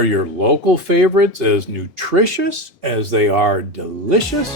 Are your local favorites as nutritious as they are delicious?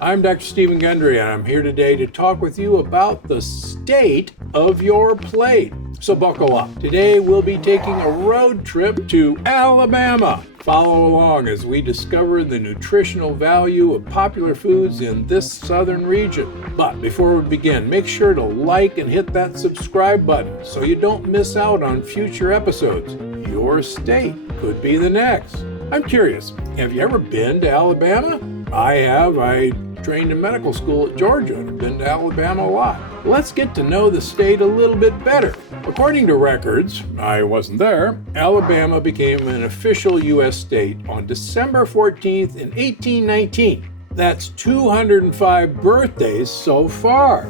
I'm Dr. Stephen Gundry, and I'm here today to talk with you about the state of your plate. So buckle up. Today we'll be taking a road trip to Alabama. Follow along as we discover the nutritional value of popular foods in this southern region. But before we begin, make sure to like and hit that subscribe button so you don't miss out on future episodes. Your state could be the next. I'm curious, have you ever been to Alabama? I have. I trained in medical school at Georgia and have been to Alabama a lot. Let's get to know the state a little bit better. According to records, I wasn't there, Alabama became an official U.S. state on December 14th in 1819. That's 205 birthdays so far.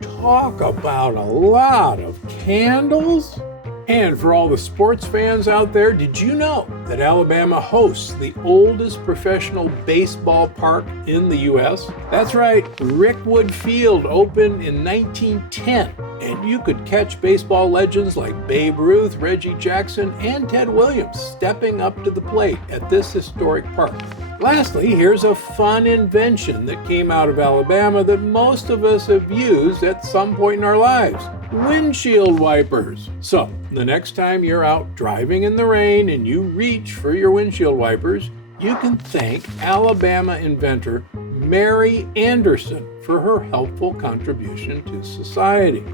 Talk about a lot of candles. And for all the sports fans out there, did you know that Alabama hosts the oldest professional baseball park in the U.S.? That's right, Rickwood Field opened in 1910, and you could catch baseball legends like Babe Ruth, Reggie Jackson, and Ted Williams stepping up to the plate at this historic park. Lastly, here's a fun invention that came out of Alabama that most of us have used at some point in our lives. Windshield wipers. So, the next time you're out driving in the rain and you reach for your windshield wipers, you can thank Alabama inventor Mary Anderson for her helpful contribution to society.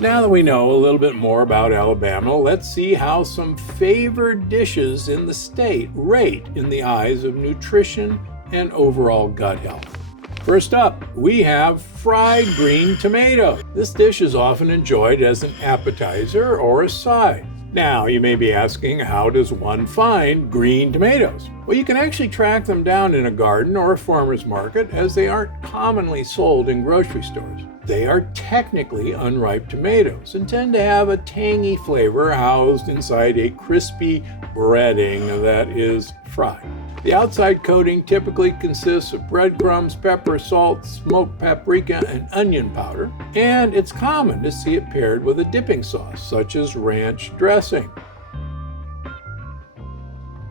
Now that we know a little bit more about Alabama, let's see how some favored dishes in the state rate in the eyes of nutrition and overall gut health. First up, we have fried green tomato. This dish is often enjoyed as an appetizer or a side. Now, you may be asking, how does one find green tomatoes? Well, you can actually track them down in a garden or a farmer's market, as they aren't commonly sold in grocery stores. They are technically unripe tomatoes and tend to have a tangy flavor housed inside a crispy breading that is fried. The outside coating typically consists of breadcrumbs, pepper, salt, smoked paprika, and onion powder, and it's common to see it paired with a dipping sauce, such as ranch dressing.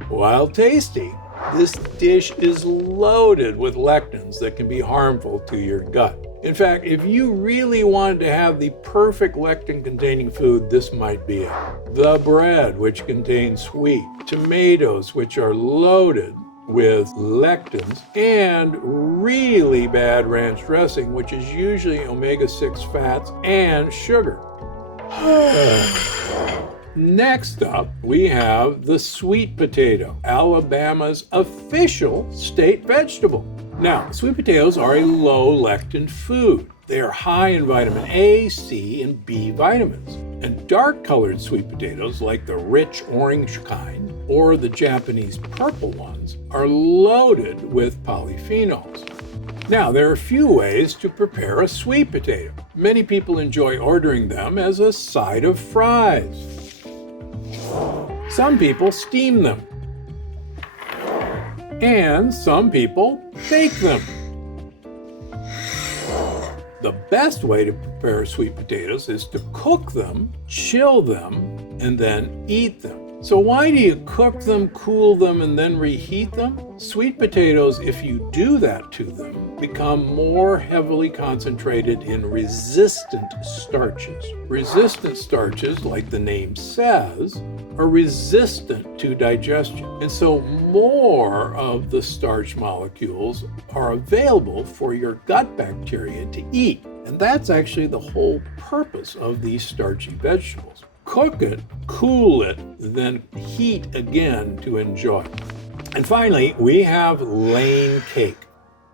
While tasty, this dish is loaded with lectins that can be harmful to your gut. In fact, if you really wanted to have the perfect lectin-containing food, this might be it. The bread, which contains wheat, tomatoes, which are loaded with lectins, and really bad ranch dressing, which is usually omega-6 fats and sugar. Next up, we have the sweet potato, Alabama's official state vegetable. Now, sweet potatoes are a low-lectin food. They are high in vitamin A, C, and B vitamins. And dark-colored sweet potatoes, like the rich orange kind or the Japanese purple ones, are loaded with polyphenols. Now, there are a few ways to prepare a sweet potato. Many people enjoy ordering them as a side of fries. Some people steam them. And some people bake them. The best way to prepare sweet potatoes is to cook them, chill them, and then eat them. So why do you cook them, cool them, and then reheat them? Sweet potatoes, if you do that to them, become more heavily concentrated in resistant starches. Resistant starches, like the name says, are resistant to digestion. And so more of the starch molecules are available for your gut bacteria to eat. And that's actually the whole purpose of these starchy vegetables. Cook it, cool it, then heat again to enjoy. And finally, we have Lane cake.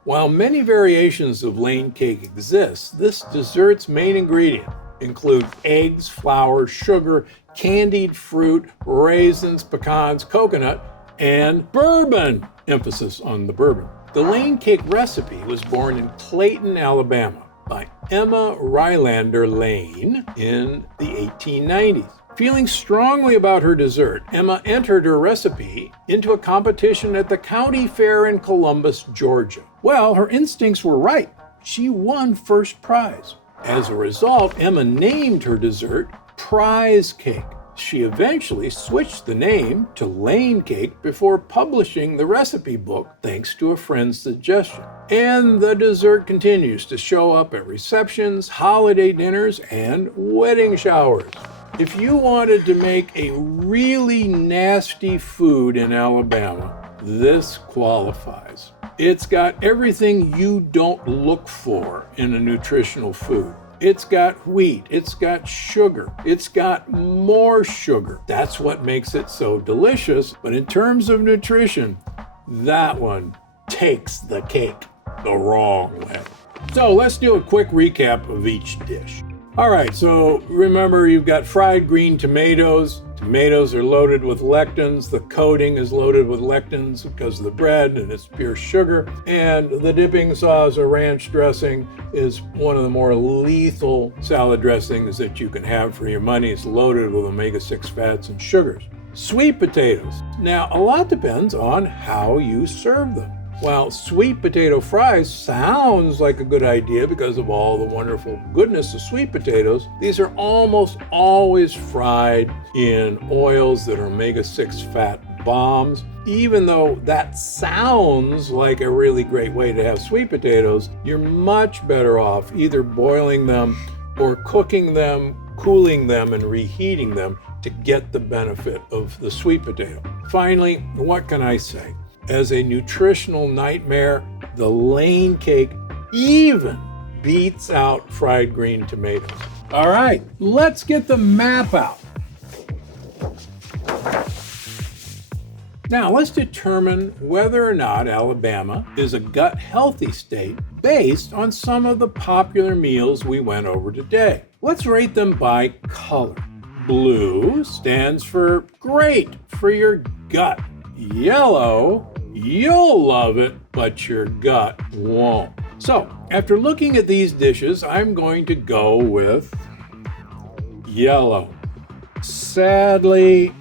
While many variations of Lane cake exist, this dessert's main ingredient include eggs, flour, sugar, candied fruit, raisins, pecans, coconut, and bourbon. Emphasis on the bourbon. The Lane cake recipe was born in Clayton, Alabama, by Emma Rylander Lane in the 1890s. Feeling strongly about her dessert, Emma entered her recipe into a competition at the county fair in Columbus, Georgia. Well, her instincts were right. She won first prize. As a result, Emma named her dessert Prize Cake. She eventually switched the name to Lane Cake before publishing the recipe book, thanks to a friend's suggestion. And the dessert continues to show up at receptions, holiday dinners, and wedding showers. If you wanted to make a really nasty food in Alabama, this qualifies. It's got everything you don't look for in a nutritional food. It's got wheat, it's got sugar, it's got more sugar. That's what makes it so delicious. But in terms of nutrition, that one takes the cake the wrong way. So let's do a quick recap of each dish. All right, so remember you've got fried green tomatoes. Tomatoes are loaded with lectins. The coating is loaded with lectins because of the bread and it's pure sugar. And the dipping sauce or ranch dressing is one of the more lethal salad dressings that you can have for your money. It's loaded with omega-6 fats and sugars. Sweet potatoes. Now, a lot depends on how you serve them. While sweet potato fries sounds like a good idea because of all the wonderful goodness of sweet potatoes, these are almost always fried in oils that are omega-6 fat bombs. Even though that sounds like a really great way to have sweet potatoes, you're much better off either boiling them or cooking them, cooling them, and reheating them to get the benefit of the sweet potato. Finally, what can I say? As a nutritional nightmare, the Lane Cake even beats out fried green tomatoes. All right, let's get the map out. Now, let's determine whether or not Alabama is a gut-healthy state based on some of the popular meals we went over today. Let's rate them by color. Blue stands for great for your gut. Yellow, you'll love it, but your gut won't. So, after looking at these dishes, I'm going to go with yellow. Sadly,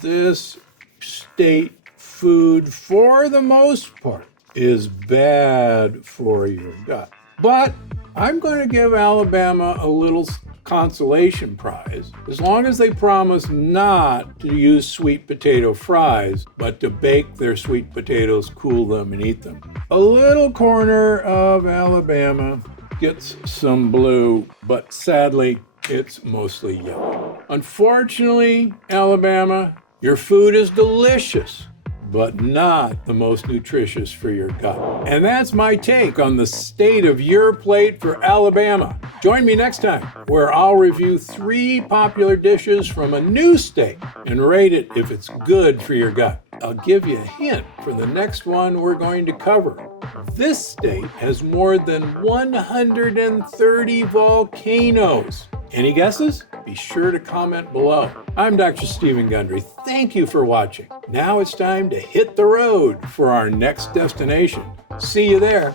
this state food, for the most part, is bad for your gut. But I'm going to give Alabama a little consolation prize as long as they promise not to use sweet potato fries, but to bake their sweet potatoes, cool them, and eat them. A little corner of Alabama gets some blue, but sadly, it's mostly yellow. Unfortunately, Alabama, your food is delicious, but not the most nutritious for your gut. And that's my take on the state of your plate for Alabama. Join me next time, where I'll review 3 popular dishes from a new state and rate it if it's good for your gut. I'll give you a hint for the next one we're going to cover. This state has more than 130 volcanoes. Any guesses? Be sure to comment below. I'm Dr. Stephen Gundry. Thank you for watching. Now it's time to hit the road for our next destination. See you there.